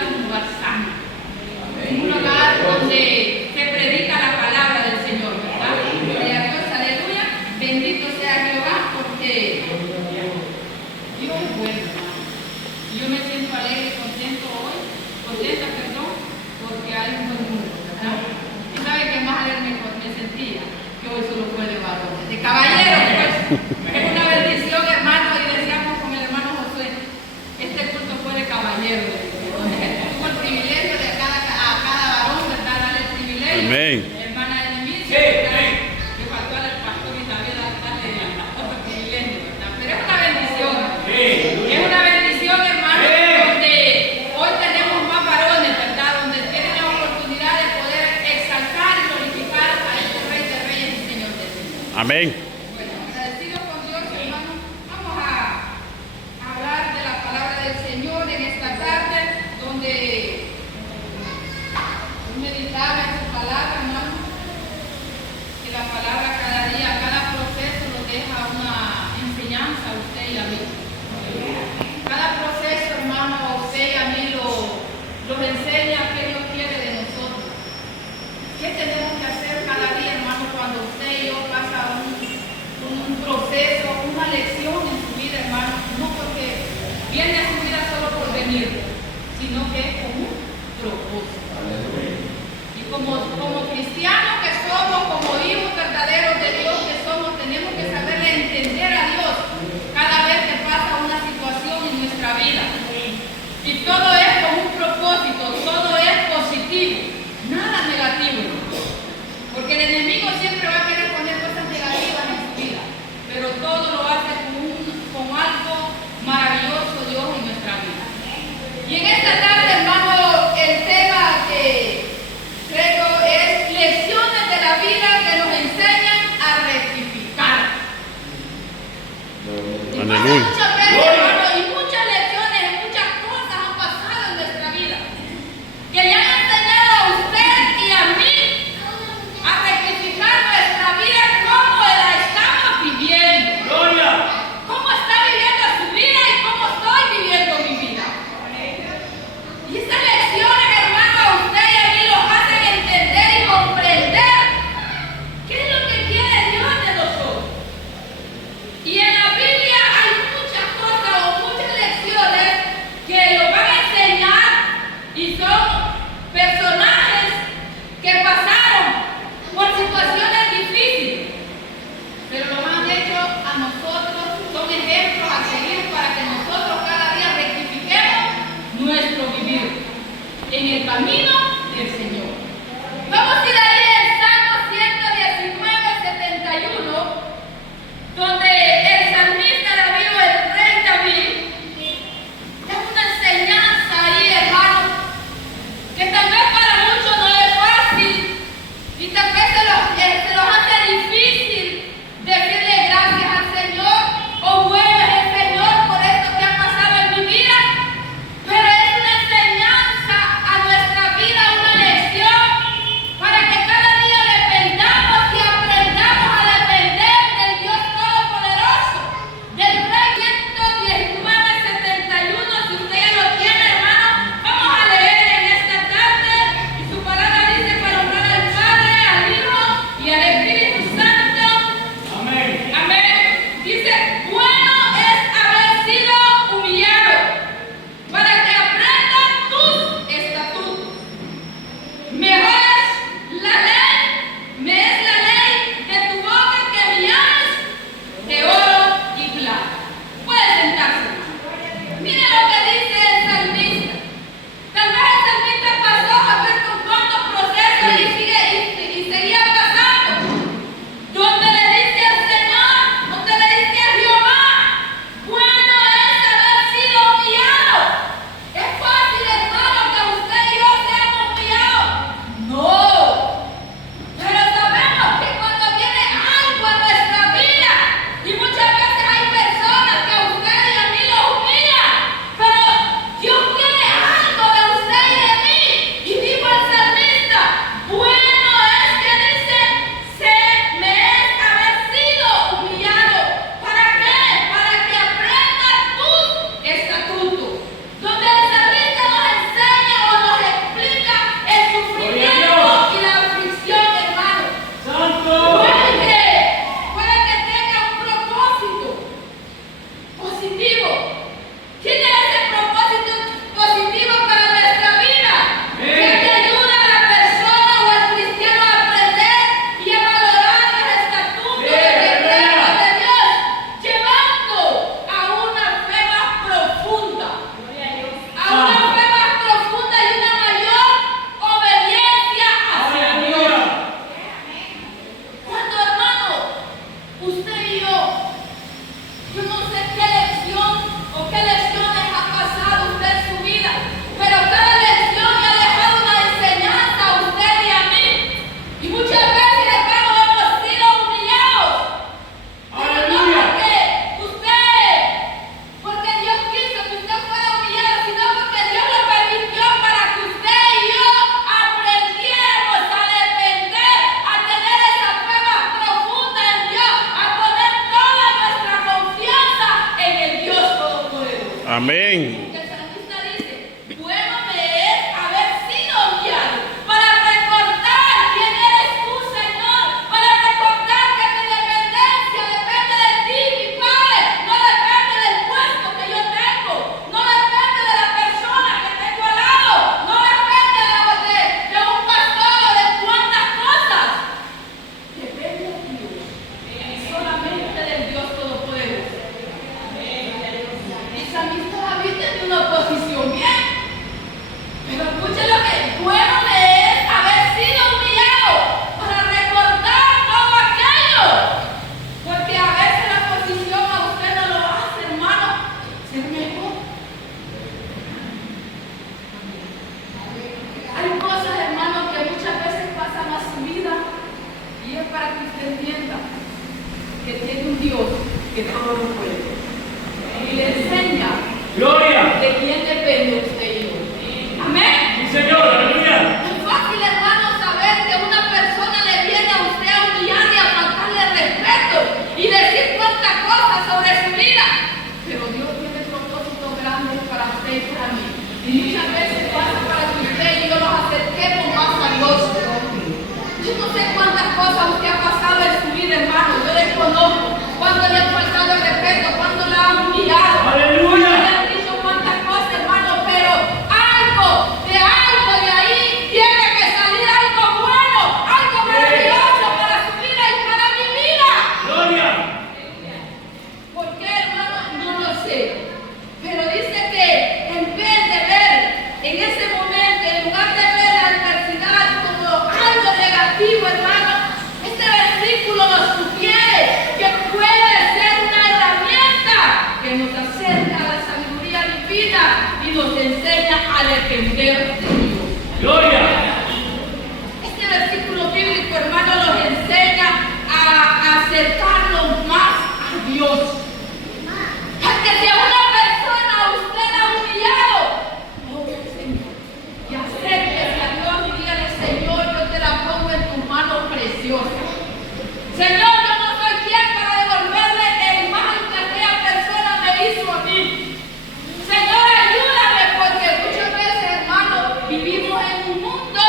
lugar un lugar sano, un lugar donde se predica la palabra del Señor, ¿verdad? Gloria a Dios, aleluya. Bendito sea Jehová, porque Dios es bueno, hermano. Yo me siento alegre y contenta, porque hay un buen mundo, ¿verdad? ¿Y sabe qué más alegre me sentía? Que hoy solo fue de varones, de caballeros, pues. Es una bendición, hermano, y decíamos con el hermano Josué, este culto fue de caballeros, donde tuvo el privilegio de a cada varón, ¿verdad? Darle el privilegio. Amén. Hermana de Nemir, que faltó al pastor Isabel darle otro privilegio, ¿verdad? Pero es una bendición. Es una bendición, hermano, donde hoy tenemos más varones, ¿verdad? Donde tienen la oportunidad de poder exaltar y glorificar a este Rey de Reyes y Señor de Señores. Amén. Bueno, agradecidos con Dios, hermano, vamos a hablar de la palabra del Señor en esta tarde, donde meditaba en su palabra, hermano, que la palabra cada día, cada proceso nos deja una enseñanza a usted y a mí. Cada proceso, hermano, a usted y a mí nos enseña qué Dios quiere de nosotros. ¿Qué tenemos que hacer cada día, hermano, cuando usted y yo pasan un proceso, una lección en su vida, hermano? No porque viene a su vida solo por venir, sino que es con un propósito. Y como cristianos que somos, como hijos verdaderos de Dios que somos, tenemos que saberle entender a Dios cada vez que pasa una situación en nuestra vida. Y todo es con un propósito, todo es positivo, nada negativo. Porque el enemigo siempre va a querer poner cosas negativas en su vida, pero todo lo hace con algo maravilloso Dios en nuestra vida. Y en esta tarde, hermano, el tema que traigo es lecciones de la vida que nos enseñan a rectificar. Aleluya. Muchas veces, hermano, y muchas lecciones, muchas cosas han pasado en nuestra vida que le han enseñado a usted y a mí a rectificar nuestra vida como la estamos viviendo. ¿Cómo está viviendo su vida y cómo estoy viviendo mi vida? Y estas lecciones, hermano, a usted y a mí los hacen entender y comprender qué es lo que quiere Dios de nosotros. Y en la Biblia hay muchas cosas o muchas lecciones que lo van a enseñar y son personajes que pasaron por situaciones difíciles, pero lo han hecho a nosotros, son ejemplos a seguir para que nosotros cada día rectifiquemos nuestro vivir en el camino del Señor. Vamos a ir ahí en Salmo 119, 71, donde el salmista David, o el rey David, da una enseñanza ahí, hermano, que tal vez para muchos no es fácil y tal vez se los hace difícil decirle gracias al Señor o bueno es el Señor por esto que ha pasado en mi vida, pero es una enseñanza a nuestra vida Amén. El salmista dice, bueno me es haber sido humillado para recordar quién eres tú, Señor, para recordar que mi dependencia depende de ti, mi Padre, no depende del puesto que yo tengo, no depende de la persona que tengo al lado, no depende de un pastor o de cuántas cosas, depende de Dios, solamente del Dios Todopoderoso. El salmista David tiene una posición bien, pero escuchen lo que bueno me es haber sido humillado para recordar todo aquello, porque a veces la posición a usted no lo hace, hermano, ser mejor. Hay cosas, hermano, que muchas veces pasan a su vida y es para que usted entienda que tiene un Dios que todo lo puede y le enseña Gloria. de quién depende usted y yo. Amén. Sí, Señor. Aleluya. Es fácil, hermano, saber que una persona le viene a usted a humillar y a faltarle respeto y decir cuántas cosas sobre su vida. Pero Dios tiene propósitos grandes para usted y para mí. Y muchas veces pasa para que usted y yo nos acerquemos más a Dios. Yo no sé cuántas cosas usted ha pasado en su vida, hermano. Yo desconozco cuándo le han faltado el respeto, cuándo la han humillado. Aleluya. Cuándo le han dicho cuántas cosas, hermano, pero algo de ahí tiene que salir algo bueno, algo maravilloso para su vida y para mi vida. Gloria. ¿Por qué, hermano? No lo sé. Pero dice que en vez de ver en ese momento, en lugar de ver la adversidad como algo negativo, hermano, este versículo nos sugiere que puede ser una herramienta que nos acerca a la sabiduría divina y nos enseña a depender de Dios. Gloria. Este versículo bíblico, hermano, nos enseña a acercarnos más a Dios. Porque si a una persona usted la ha humillado, oh Señor, y acérquese a Dios y dígale, Señor, yo te la pongo en tus manos preciosas. Señor, yo no soy quien para devolverle el mal que aquella persona me hizo a mí. Señor, ayúdame, porque muchas veces, hermano, vivimos en un mundo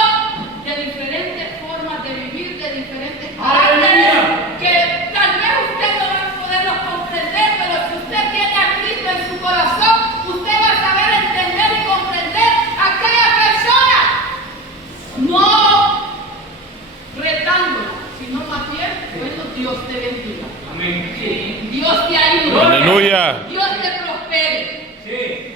de diferentes formas de vivir, de diferentes caracteres, que tal vez usted no va a poderlos comprender, pero si usted tiene a Cristo en su corazón, usted va a saber entender y comprender a aquella persona, no retándola, sino más bien, bueno, Dios te bendiga. Amén. Dios te ayude. Aleluya. Dios te prospere. Sí.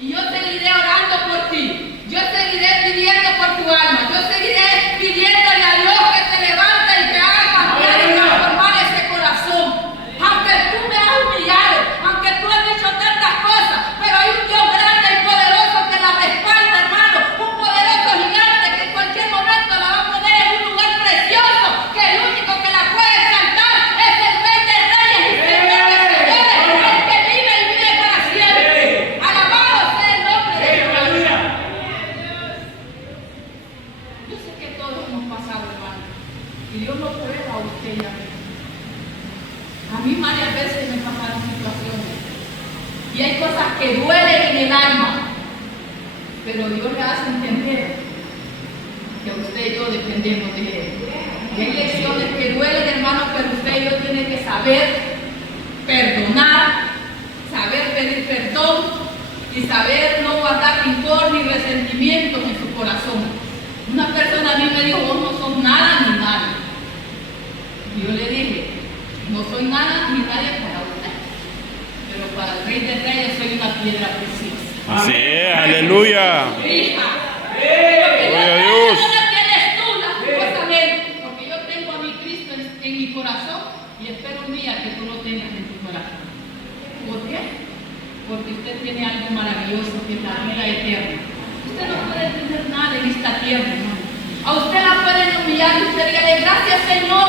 Y yo seguiré orando por ti. Yo seguiré pidiendo por tu alma. Yo seguiré pidiéndole a Dios que te levante y que haga cambiar y transformar ese corazón. Aunque tú me has humillado, aunque tú has dicho tantas cosas, pero hay un Dios grande y poderoso que la respalda, hermano. Un poderoso gigante que en cualquier momento la va a poner en un lugar precioso, que el único que la puede exaltar es el Rey de Reyes y Señor de Señores, el que vive y vive para siempre. Alabado sea el nombre de Dios. Aleluya. Yo sé que todos hemos pasado, hermano, y Dios lo prueba a usted y a mí. A mí varias veces me pasaron situaciones y hay cosas que duelen en el alma, pero Dios le hace entender que usted y yo dependemos de Él. Y hay lecciones que duelen, hermano, pero usted y yo tienen que saber perdonar, saber pedir perdón y saber no guardar rencor ni resentimientos en su corazón. Una persona a mí me dijo, vos no sos nada ni nadie. Y yo le dije, no soy nada ni nadie para usted, pero para el Rey de Reyes soy una piedra preciosa. Así es. Aleluya. Hija, Gloria a Dios. no la tienes tú, lastimosamente, porque yo tengo a mi Cristo en mi corazón y espero un día que tú lo tengas en tu corazón. ¿Por qué? Porque usted tiene algo maravilloso que es la vida eterna. Usted no puede tener nada en esta tierra, hermano. A usted la pueden humillar y usted dígale, gracias, Señor.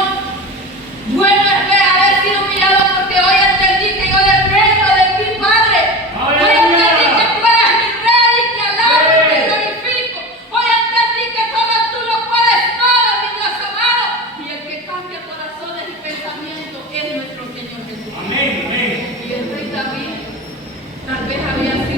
Bueno es haber sido humillado porque hoy entendí que yo dependo de ti, Padre. Hoy entendí que tú eres mi Rey y te alabo y te glorifico. Hoy entendí que solo tú lo puedes todo, mi Dios amado. Y el que cambia corazones y pensamientos es nuestro Señor Jesús. Amén. Amén. Y el Rey David tal vez había sido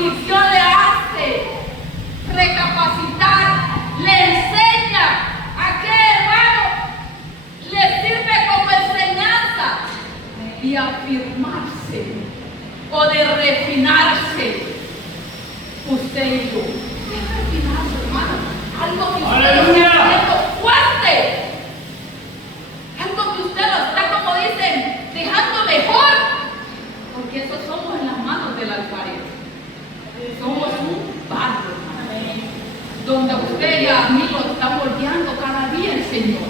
aflicción le hace recapacitar, le enseña a que, hermano, le sirve como enseñanza y afirmarse o de refinarse. Usted y yo, de refinarse, hermano, algo que usted lo está haciendo fuerte, algo que usted lo está, como dicen, dejando mejor, porque eso somos en las manos del alfarero. Somos un barro, donde usted y a mí lo está moldeando cada día el Señor,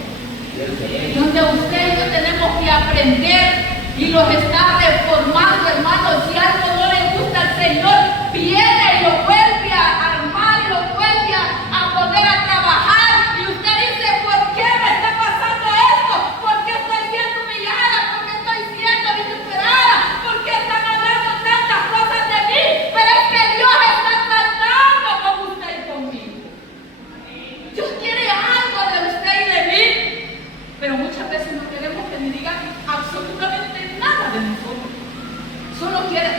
donde usted y yo tenemos que aprender y los está reformando, hermanos. Si algo no le gusta al Señor, viene y lo vuelve a armar y lo vuelve a poner a trabajar, y usted dice: ¿por qué me está pasando esto? ¿Por qué estoy siendo humillada? ¿Por qué estoy siendo vituperada? ¿Por qué están hablando tantas cosas de mí? Pero es que Dios está tratando con usted y conmigo. Dios quiere algo de usted y de mí, pero muchas veces no queremos que ni digan absolutamente nada de nosotros.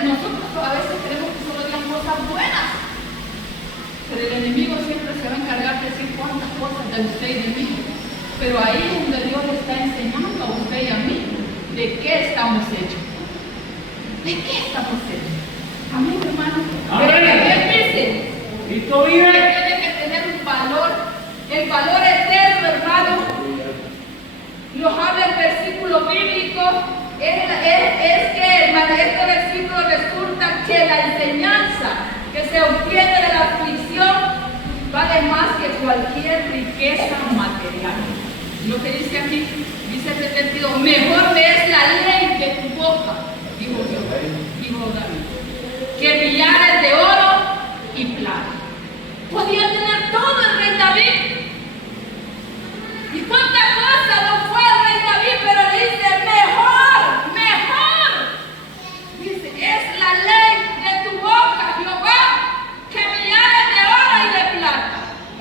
Nosotros a veces queremos que solo digan cosas buenas, pero el enemigo siempre se va a encargar de decir cuántas cosas de usted y de mí. Pero ahí es donde Dios le está enseñando a usted y a mí de qué estamos hechos. ¿De qué estamos hechos? Amén, hermano. Amén. Él dice: Cristo vive. tiene que tener un valor, el valor eterno, hermano. Nos habla el versículo bíblico, es que, hermano, este versículo resulta que la enseñanza que se obtiene de la aflicción vale más que cualquier riqueza material. Lo que dice aquí, dice el 72: mejor me es la ley de tu boca, dijo David, que millares de oro y plata. Podía tener todo el rey David. ¿Y cuántas cosas no fue el rey David? Pero le dice: mejor, mejor. Dice: es la ley de tu boca, Jehová, que millares de oro y de plata.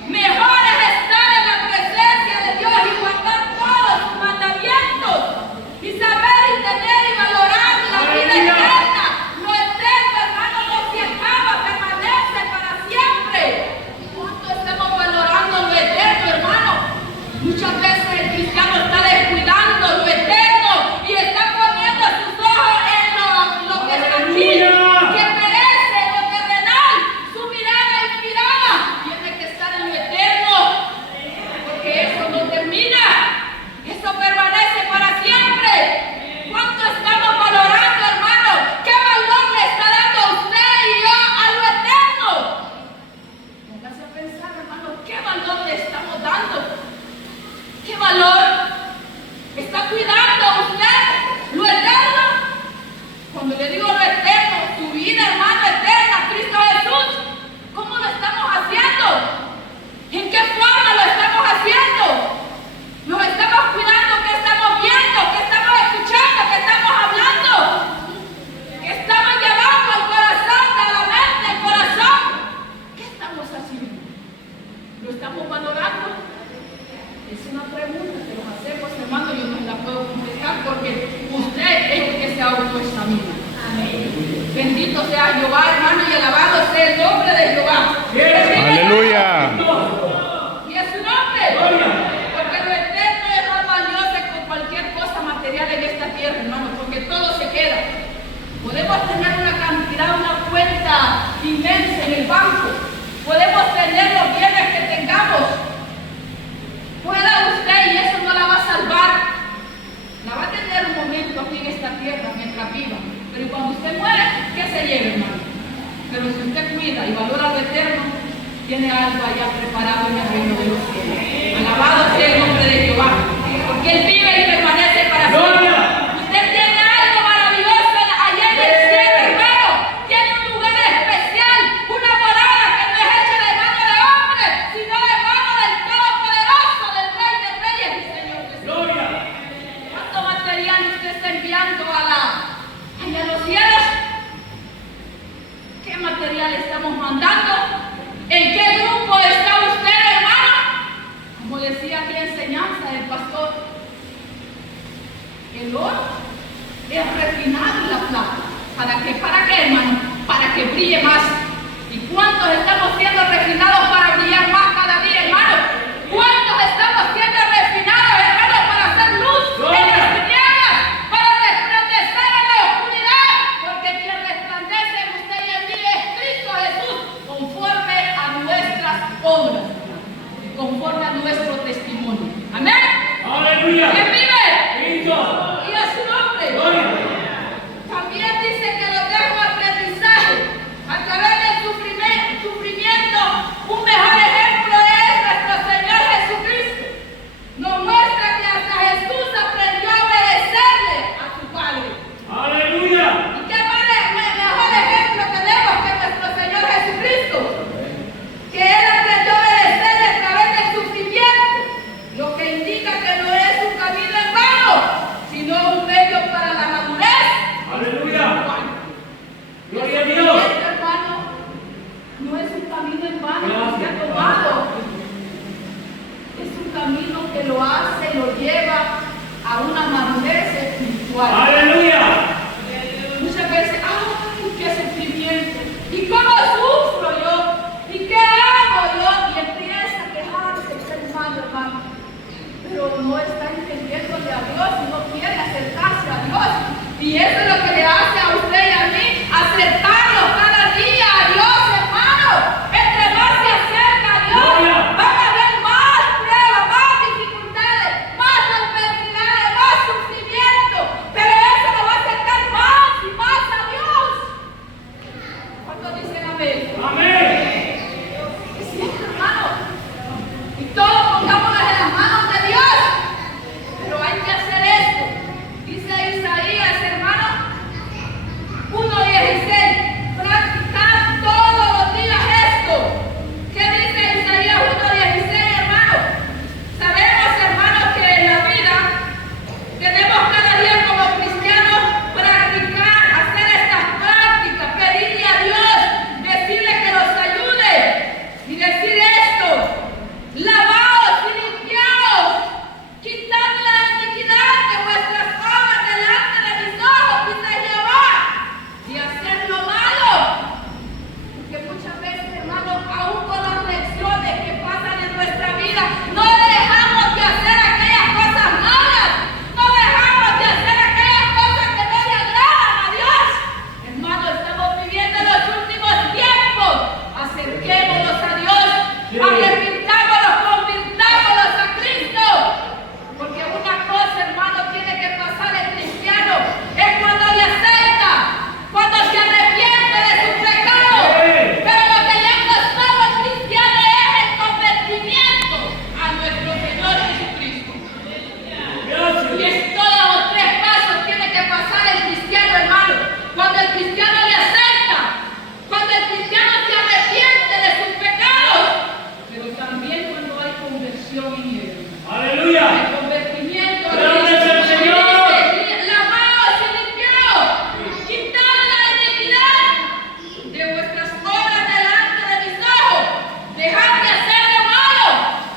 Mejor es estar en la presencia de Dios y guardar todos sus mandamientos y saber y tener y valorar la vida eterna. Lo eterno, hermano, no se acaba, permanece para siempre. ¿Cuánto estamos valorando lo eterno, hermano? Muchas veces el cristiano está descuidando lo eterno y está poniendo sus ojos en lo que está aquí, que perece, en lo terrenal. Su mirada inspirada tiene que estar en lo eterno, porque eso no termina, eso permanece para siempre. ¿Cuánto estamos valorando, hermano? ¿Qué valor le está dando usted y yo a lo eterno? Póngase a pensar, hermano, ¿qué valor le estamos dando? ¿Qué valor está cuidando usted lo eterno? Cuando le digo lo eterno, tu vida, hermano, eterna, Cristo Jesús, ¿cómo lo estamos haciendo? ¿En qué forma lo estamos haciendo? ¿Nos estamos cuidando? ¿Qué estamos viendo? ¿Qué estamos escuchando? ¿Qué estamos hablando? ¿Qué estamos llevando al corazón, a la mente, al corazón? ¿Qué estamos haciendo? ¿Lo estamos valorando? Es una pregunta que nos hacemos, hermano. Yo no la puedo contestar porque usted es el que se autoexamina. Amén. Bendito sea Jehová, hermano, y alabado sea el nombre de Jehová. Aleluya. Y es su nombre. Porque lo eterno es más valioso que cualquier cosa material en esta tierra, hermano, porque todo se queda. Podemos tener una cantidad, una cuenta inmensa en el banco. Podemos tener los bienes que tengamos. Pueda usted, y eso no la va a salvar. La va a tener un momento aquí en esta tierra mientras viva. Pero cuando usted muere, ¿qué se lleva, hermano? Pero si usted cuida y valora lo eterno, tiene algo allá preparado en el reino de los cielos. Alabado sea el nombre de Jehová, porque Él vive y permanece para siempre. Usted tiene algo maravilloso allá en el cielo, hermano. Tiene un lugar especial, una morada que no es hecha de mano de hombre, sino de mano del Todopoderoso, del Rey de Reyes y Señor de Señores. ¿Cuánto material usted está enviando allá a los cielos? ¿Qué material estamos mandando? ¿En qué grupo está usted, hermano? Como decía aquí la enseñanza del pastor, el oro es refinar la plata. ¿Para qué? ¿Para qué, hermano? Para que brille más. cuántos estamos siendo refinados para brillar más cada día, hermano? ¿Cuántos estamos siendo refinados, hermano, para hacer luz en las tinieblas, para resplandecer en la oscuridad? Porque quien resplandece en usted y en mí es Cristo Jesús, conforme a nuestras obras, conforme a nuestro testimonio. Amén. Aleluya. ¿Quién vive? Cristo. Y a su nombre. Gloria. También dice que los dejo aprendizaje a través del sufrimiento. Un mejor ejemplo es nuestro Señor Jesucristo. Nos muestra que hasta Jesús aprendió a obedecerle a su Padre. Aleluya. ¿Y qué mejor ejemplo tenemos que nuestro Señor Jesucristo? Que Él aprendió a obedecerle a través del sufrimiento, lo que indica que no es un camino en vano, sino un medio para la madurez. Aleluya. Gloria a Este Dios. hermano no es un camino en vano que se ha tomado. Es un camino que lo hace, lo lleva a una madurez espiritual. Aleluya. Muchas veces, ¡ay, qué sufrimiento! ¿Y cómo sufro yo? ¿Y qué hago yo? Y empieza a quejarse el ser humano, hermano. Pero no está entendiéndole a Dios y no quiere acercarse a Dios. Y eso es lo que le hace a usted y a mí, acercarnos cada día a Dios, hermano. Entre más se acerca a Dios, van a haber más pruebas, más dificultades, más adversidades, más sufrimiento. Pero eso lo va a acercar más y más a Dios. ¿Cuántos dicen amén? Amén. Es cierto, hermano. Y todos pongámonos en las manos de Dios. Pero hay que hacer esto. Dice Isaías, hermano, 1:16. Practicar todos los días esto. ¿Qué dice Isaías 1:16, hermano? Sabemos, hermano, que en la vida tenemos cada día como cristianos practicar, hacer estas prácticas, pedirle a Dios, decirle que nos ayude y decir esto: lavaos y limpiaos, quitad la iniquidad de vuestras obras delante de mis ojos, dice Jehová, y hacer lo malo. Porque muchas veces, hermano, aún con las lecciones que pasan en nuestra vida, no dejamos de hacer aquellas cosas malas, no dejamos de hacer aquellas cosas que no le agradan a Dios. Hermano, estamos viviendo los últimos tiempos. Acerquémonos a Dios, arrepintámonos, convirtámonos a Cristo. Porque una cosa, hermano, tiene que pasar el cristiano, es cuando le acepta, cuando se arrepiente de sus pecados. Pero lo que ya no somos cristianos es el convertimiento a nuestro Señor Jesucristo. Gracias. Y es todos los 3 pasos tiene que pasar el cristiano, hermano. Cuando el cristiano le acepta, cuando el cristiano se arrepiente de sus pecados, pero también cuando hay conversión en él. Aleluya. El convertimiento Grande es el Señor. lavaos y limpiaos, quitad la iniquidad de vuestras obras delante de mis ojos, dejad de hacer lo malo.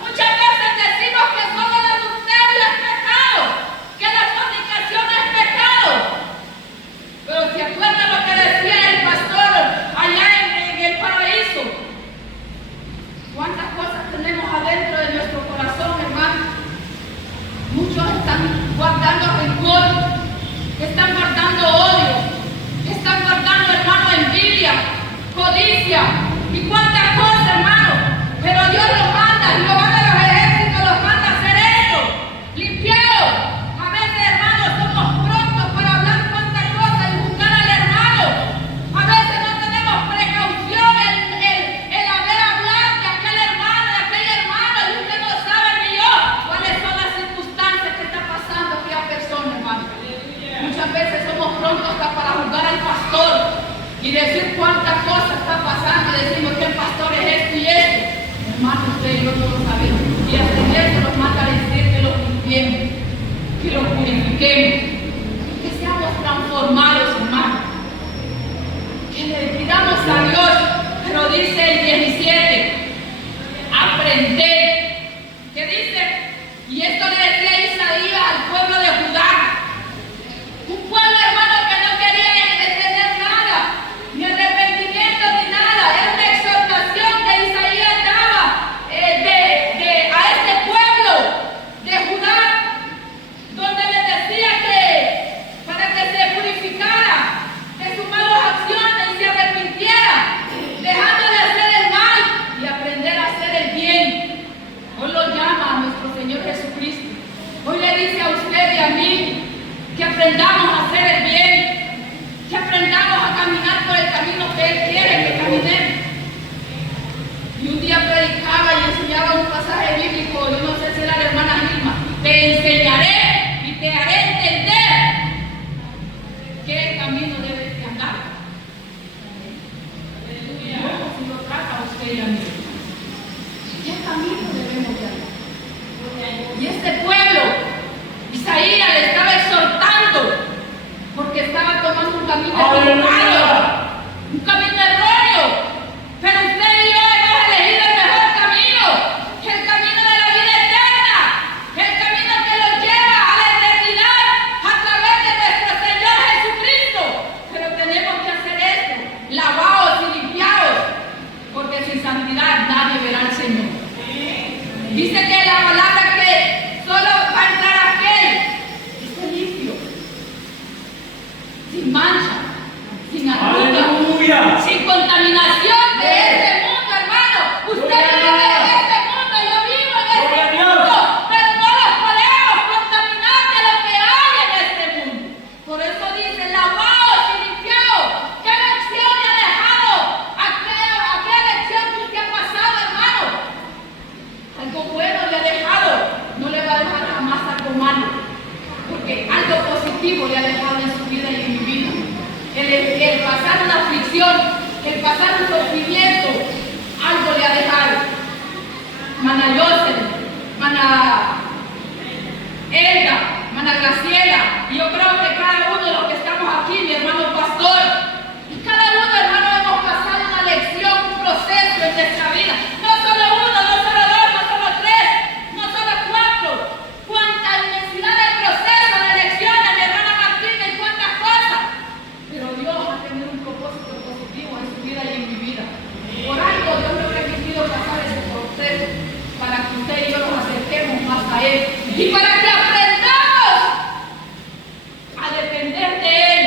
Muchas veces decimos que solo el adulterio es pecado, que la fornicación es pecado. Pero ¿se acuerdan lo que decía el pastor allá en el paraíso? ¿Cuántas cosas tenemos adentro de nuestro corazón, hermano? Muchos están guardando rencor, están guardando odio, están guardando, hermano, envidia, codicia y cuántas cosas, hermano. Pero Dios los manda, Jehová de los ejércitos los manda a hacer esto. Limpiados. A veces, hermano, somos prontos para hablar cuántas cosas y juzgar al hermano. A veces no tenemos precaución en haber hablado de aquel hermano, de aquella hermana, y usted no sabe ni yo cuáles son las circunstancias que está pasando aquella persona, hermano. Muchas veces somos prontos hasta para juzgar al pastor y decir cuántas cosas está pasando, decimos que el pastor es esto y esto. Hermano, usted y yo no lo sabemos. Y hasta en eso nos manda a decir que lo limpiemos, que lo purifiquemos, que seamos transformados, hermano. Que le pidamos a Dios, pero dice el 17, aprender. ¿Qué dice? Y esto le decía Isaías al pueblo de Judá. Un pueblo, hermano, que no quería entender nada, ni arrepentimiento ni nada. Él me exhortó y a mí. ¿Qué camino debemos de hacer? Y este pueblo, Isaías le estaba exhortando porque estaba tomando un camino equivocado, un camino erróneo. Pero usted y yo hemos elegido el mejor camino, el camino de la vida eterna, el camino que nos lleva a la eternidad a través de nuestro Señor Jesucristo. Pero tenemos que hacer esto, lavados y limpiados, porque sin santidad nadie verá al Señor. Dice que la palabra que solo va a entrar aquel que esté limpio, sin mancha, sin arruga, Aleluya. sin contaminación de este mundo, hermano. Usted vive en este mundo, yo vivo en este Gloria a Dios. mundo, pero no nos podemos contaminar de lo que hay en este mundo. Por eso dice, lavaos y limpiaos. ¿Qué lección le ha dejado? ¿A qué lección que usted ha pasado, hermano? Algo bueno le ha dejado, no le va a dejar jamás algo malo, porque algo positivo le ha dejado en su vida y en mi vida. El pasar una aflicción, el pasar un sufrimiento, algo le ha dejado. Mana Yosef, Mana Elda, Mana Graciela, y yo creo que cada uno de los que estamos aquí, mi hermano pastor, y cada uno, hermano, hemos pasado una lección, un proceso en nuestra vida. No solo uno, no solo dos, no solo tres, no solo cuatro. Cuánta inmensidad de procesos, de lecciones, mi hermana Martina, y cuántas cosas. Pero Dios ha tenido un propósito positivo en su vida y en mi vida. Por algo Dios me ha permitido pasar ese proceso para que usted y yo nos acerquemos más a Él y para que aprendamos a depender de Él,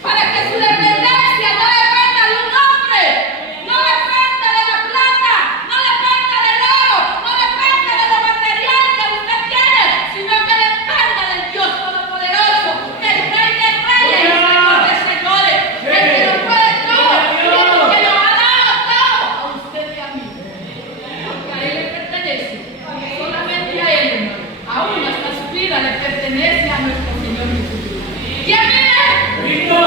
para que su dependencia no dependa de un hombre, no dependa de la plata, no dependa del oro, no dependa de lo material que usted tiene, sino que dependa del Dios Todopoderoso, del Rey de Reyes y Señor de Señores, el que lo puede todo y el que lo ha dado todo a usted y a mí, porque a Él le pertenece, solamente a Él, hermano. Aún hasta su vida le pertenece a nuestro Señor Jesucristo. ¿Quién vive? Cristo.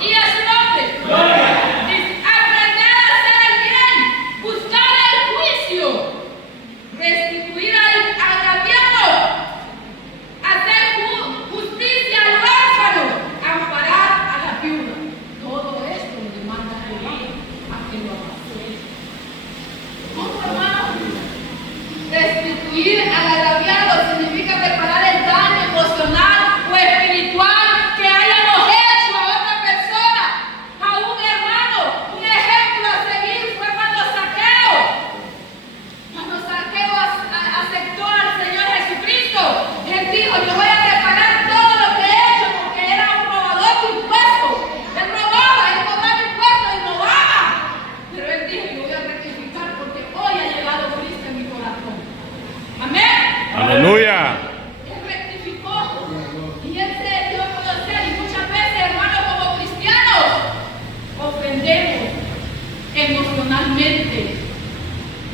Y a su nombre. Gloria. Dice, aprender a hacer el bien, buscar el juicio, restituir al agraviado, hacer justicia al huérfano, amparar a la viuda. Todo esto le demanda a Jehová a que lo haga. ¿Cómo, hermano? Restituir al agraviado significa reparar el daño emocional o espiritual que hayamos hecho a otra persona, a un hermano. Un ejemplo a seguir fue cuando Saqueo aceptó al Señor Jesucristo. Él dijo, yo voy a reparar todo lo que he hecho, porque era un robador de impuestos. Él robaba, él cobraba impuestos y robaba. Pero él dijo, yo voy a rectificar porque hoy ha llegado Cristo en mi corazón. Amén. Aleluya. Él rectificó y él se dio a conocer. Y muchas veces, hermanos, como cristianos, ofendemos emocionalmente,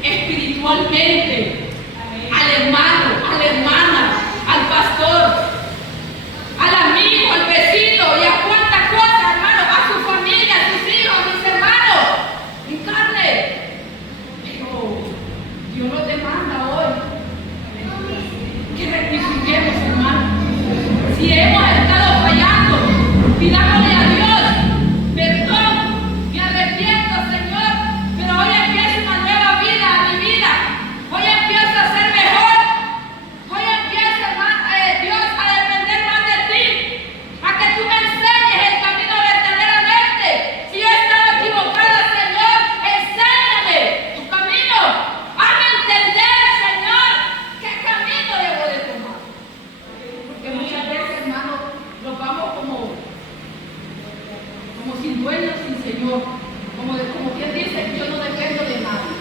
espiritualmente, al hermano, a la hermana, al pastor, al amigo, al vecino y a cuántas cosas, hermano, a su familia, a sus hijos, a mis hermanos, en carne. Pero Dios nos demanda hoy que rectifiquemos, hermano. Si hemos estado fallando, pidámosle a Dios perdón. Me arrepiento, Señor, pero hoy empieza una nueva vida a mi vida. Hoy empiezo a ser mejor. Hoy empiezo, Dios, a depender más de ti, a que tú me enseñes el camino verdaderamente. Si yo he estado equivocada, Señor, enséñame tu camino. Hazme entender, Señor, qué camino debo de tomar. Porque muchas veces, hermano, nos vamos como sin dueño, sin Señor. Como quien dice, yo no dependo de nadie.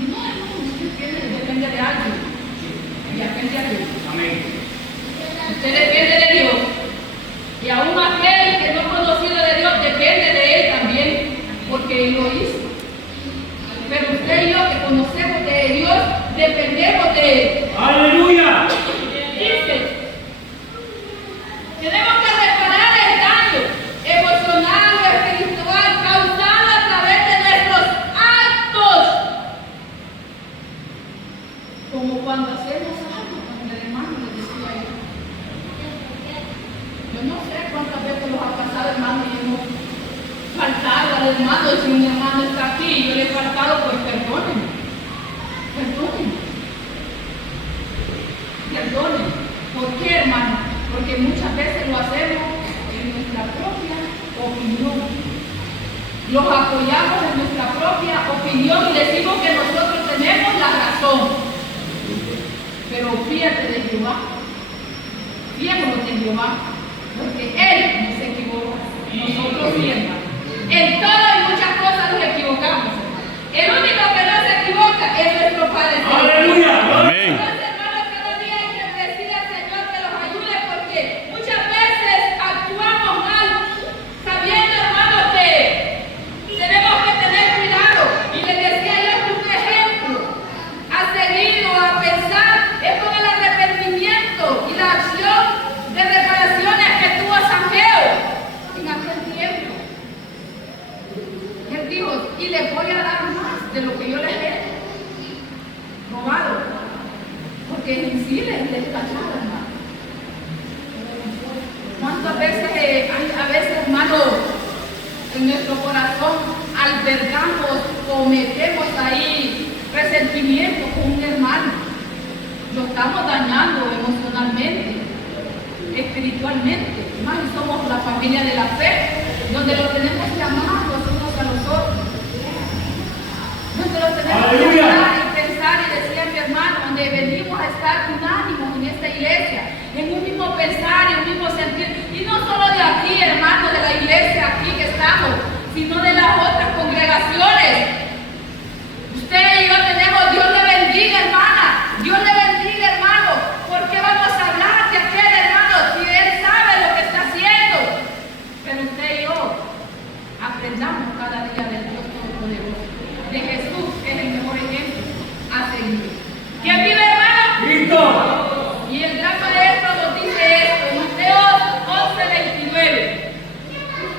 Y no, hermano, usted depende de alguien. Y aquel de Dios. Amén. Usted depende de Dios. Y aún aquel que no ha conocido de Dios depende de Él también, porque Él lo hizo. Pero usted y yo que conocemos de Dios, dependemos de Él. Aleluya. Dice, tenemos que reparar el daño emocional o espiritual causado a través de nuestros actos al hermano, si un hermano está aquí y yo le he faltado, pues perdónenme. Perdónenme. Perdónenme. ¿Por qué, hermano? Porque muchas veces lo hacemos en nuestra propia opinión. Los apoyamos en nuestra propia opinión y decimos que nosotros tenemos la razón. Pero fíjate de Jehová. Fiémonos de Jehová. Porque Él no se equivoca. Nosotros sí, hermano. En todo y muchas cosas nos equivocamos. El único que no se equivoca es nuestro Padre. Aleluya. Amén. Entonces, hermanos, cada día hay que decirle al Señor que los ayude porque muchas veces actuamos mal, sabiendo, hermanos, que tenemos que tener cuidado. Y les decía yo que un ejemplo a seguir o a pensar es con el arrepentimiento y la acción de reparaciones que tuvo Saqueo en aquel tiempo. Él dijo, y les voy a dar más de lo que yo les he robado, porque en sí les cacharon, hermano. ¿Cuántas veces hay, a veces, hermano, en nuestro corazón albergamos o metemos ahí resentimiento con un hermano? Lo estamos dañando emocionalmente, espiritualmente. Más y somos la familia de la fe, donde lo tenemos que amar los unos a los otros. Donde lo tenemos que ¡Aleluya! amar y pensar y decir a mi hermano, donde venimos a estar unánimos en esta iglesia, en un mismo pensar y un mismo sentir. Y no solo de aquí, hermano, de la iglesia aquí que estamos, sino de las otras congregaciones. Usted y yo tenemos, Dios le bendiga, hermana, Dios le bendiga, hermano. ¿Por qué vamos a hablar de aquel hermano si él sabe lo que está haciendo? Pero usted y yo aprendamos cada día del Dios Todopoderoso.